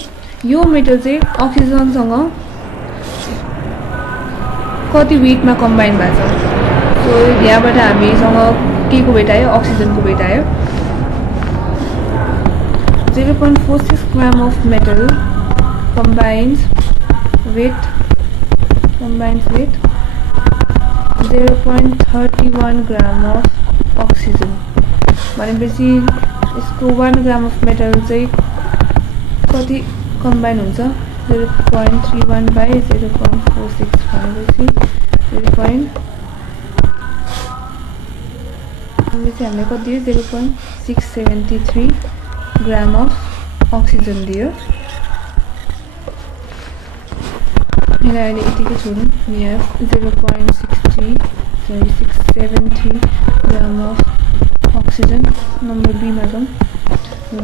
यो मेटल चाहिँ अक्सिजनसँग कति वेटमा कम्बाइन भएको छ सो यहाँबाट हामीसँग के को वेट आयो अक्सिजनको वेट आयो 0.46 gram of metal combines with 0.31 gram of oxygen भनेपछि यसको 1 gram of metal चाहिँ कति कम्बाइन हुन्छ 0.31 by 0.46 भनेपछि 0.673 gram of oxygen दियो यसलाई अहिले यतिकै छोडौँ we have 0.673 gram of oxygen number B मा जाउँ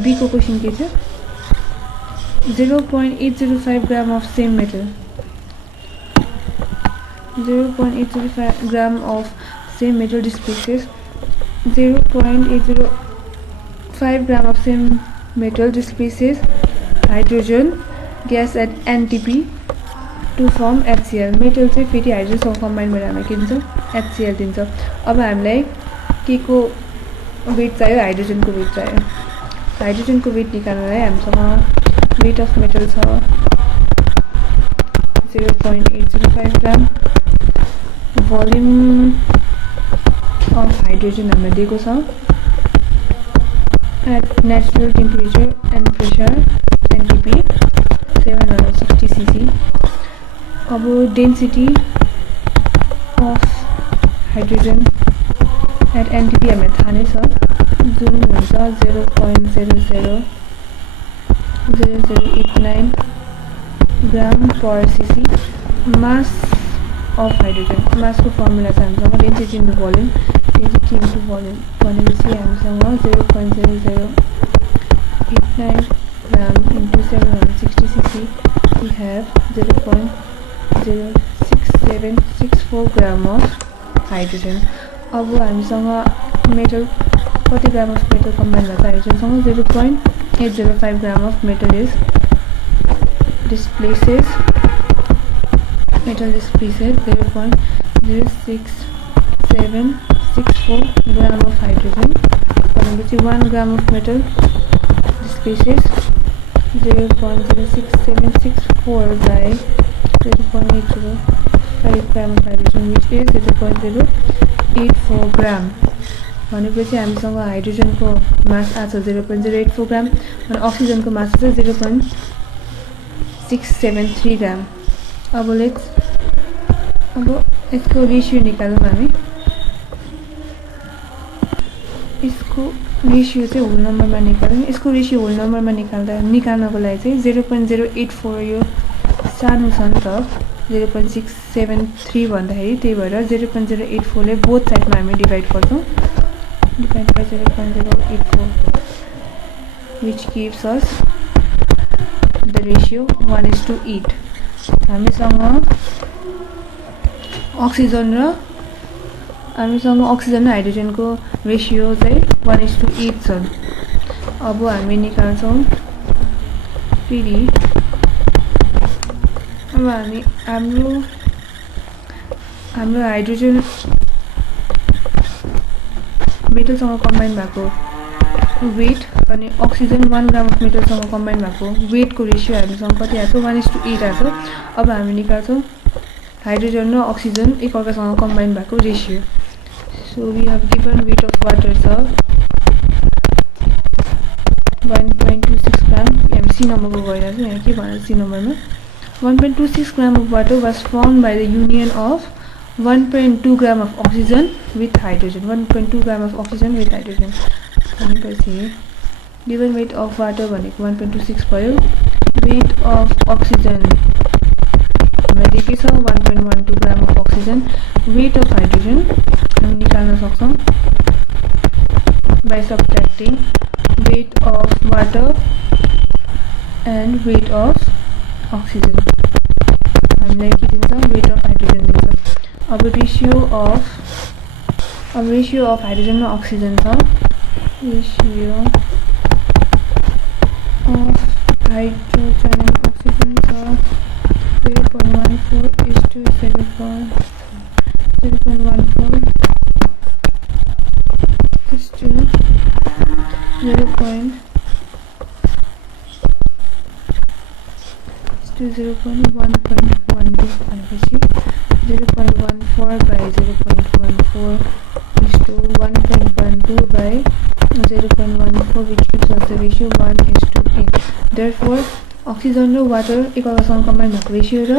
बी को क्वेशन के थियो 0.805 gram of same metal 0.805 gram of same metal displaces 0.805 gram of same metal displaces hydrogen gas at NTP to form HCl. Metal चाहिँ फेरि हाइड्रोजनसँग combine भएर हामीलाई के दिन्छ HCl दिन्छ। अब हामीलाई के को वेट चाहियो हाइड्रोजनको वेट चाहियो। हाइड्रोजनको वेट निकाल्नलाई हामीसँग वेट अफ मेटल छ 0.805 ग्राम। भोल्युम अफ हाइड्रोजन हामीलाई दिएको छ at natural temperature and pressure NTP 760 cc. अब density of hydrogen at NTP हामीलाई थाहा नै छ जुन हुन्छ 0.000089 ग्राम पर cc. mass of hydrogen, mass को फर्मुला छ हामीसँग density into volume, density into volume भनेपछि हामीसँग 0.0089 gram into 760 cc we have 0.06764 gram of hydrogen. अब हामीसँग मेटल कति ग्राम अफ मेटल कम्बाइन भएको हाइड्रोजनसँग 0.805 ग्राम of metal is displaces 0.066764 gram of hydrogen. भनेपछि 1 gram of metal displaces 0.06764 by 0.805 gram of hydrogen, which is 0.084 gram. भनेपछि हामीसँग हाइड्रोजनको मास आज 0.084 ग्राम अनि अक्सिजनको मास चाहिँ 0.673 ग्राम. अब यसको रेशियो निकालौँ हामी. यसको रेशियो चाहिँ होल नम्बरमा निकालौँ. यसको रेशियो होल नम्बरमा निकाल्नको लागि चाहिँ 0.084 यो सानो छ नि त 0.673 भन्दाखेरि त्यही भएर 0.084 ले बोथ साइडमा हामी डिभाइड गर्छौँ. Divided by 0.084, which gives us the ratio 1:8. हामीसँग अक्सिजन र हाइड्रोजनको रेशियो चाहिँ 1:8 छ. अब हामी निकाल्छौँ फेरि. अब हाम्रो हाइड्रोजन मेटलसँग कम्बाइन भएको वेट अनि अक्सिजन 1 ग्राम अफ मेटलसँग कम्बाइन भएको वेटको रेशियो हामीसँग कति आएको 1:8 आएको. अब हामी निकाल्छौँ हाइड्रोजन र अक्सिजन एकअर्कासँग कम्बाइन भएको ratio. So we have given weight of water छ 1.26 ग्राम. हामी सी नम्बरको गइरहेको छौँ. यहाँ के भन्छ सी नम्बरमा 1.26 ग्राम of water was form by the union of 1.2 gram of oxygen with hydrogen. 1.2 gram of oxygen with hydrogen. भनेपछि given weight of water भनेको 1.26 भयो. weight of oxygen हामीलाई दिएकै छ 1.12 gram of oxygen. weight of hydrogen हामी निकाल्न सक्छौँ by subtracting weight of water and weight of oxygen. हामीलाई के दिन्छ weight of hydrogen दिन्छ. अब रेशियो अफ हाइड्रोजन र अक्सिजन छ ratio of hydrogen and oxygen छ 0.14:0.14 भनेपछि 0.14 by 0.14 is to 1.12 by 0.14, which gives us the ratio 1:8. Therefore, oxygen र water एकअर्कासँग कम्बाइन भएको रेशियो र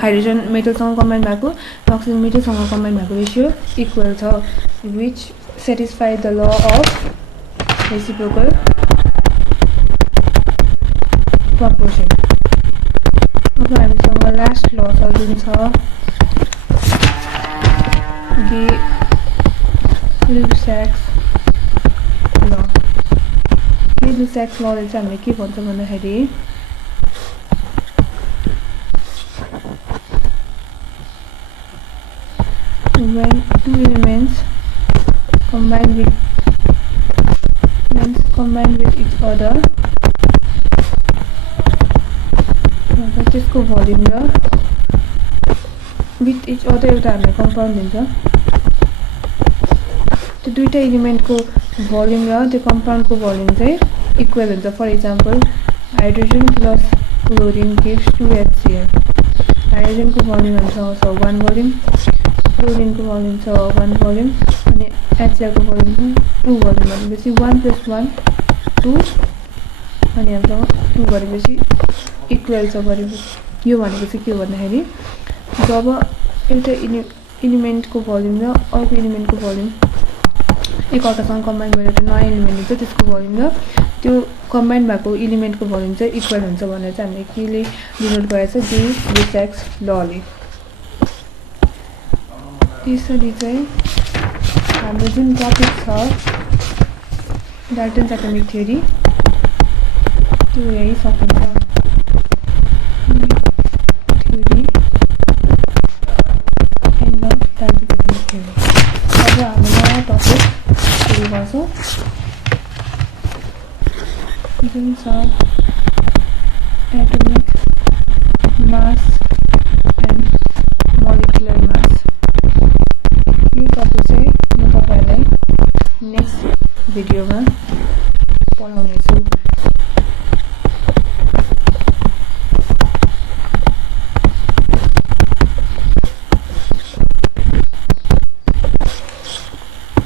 हाइड्रोजन मेटलसँग कम्बाइन भएको र अक्सिजन मेटलसँग कम्बाइन भएको रेशियो इक्वल छ, which satisfy the law of reciprocal proportion. अब हामीसँग लास्ट ल छ जुन छ ल्युसाक्स ल. यो ल्युसाक्स लले चाहिँ हामीले के भन्छ भन्दाखेरि when two elements combine with each other त्यसको भोल्युम र विथ इच अदर एउटा हामीले कम्पाउन्ड दिन्छ त्यो दुईटा एलिमेन्टको भोल्युम र त्यो कम्पाउन्डको भोल्युम चाहिँ इक्वल हुन्छ for example hydrogen plus chlorine gives 2HCl हाइड्रोजनको भोल्युम हुन्छ 1 भोल्युम क्लोरिनको भोल्युम छ 1 भोल्युम अनि HCl को भोल्युम छ 2 भोल्युम भनेपछि 1 + 1 2 अनि हामीसँग 2 गरेपछि इक्वल छ गरेपछि यो भनेको चाहिँ के हो भन्दाखेरि जब एउटा एलिमेन्टको भोल्युम र अर्को एलिमेन्टको भोल्युम एकअर्कासँग कम्बाइन गरेर एउटा नयाँ एलिमेन्ट हुन्छ त्यसको भोल्युम र त्यो कम्बाइन भएको एलिमेन्टको भोल्युम चाहिँ इक्वल हुन्छ भनेर चाहिँ हामीले केले डिनोट गरेको छ ब्रिसेक्स लले त्यसरी चाहिँ हाम्रो जुन टपिक छ डाल्टन्स एटमिक थ्योरी त्यो यही सकिन्छ theory and of Dalton's atomic theory अब हामी नयाँ टपिक सुरु गर्छौँ जुन छ atomic mass and molecular mass यो टपिक चाहिँ म तपाईहरुलाई नेक्स्ट भिडियोमा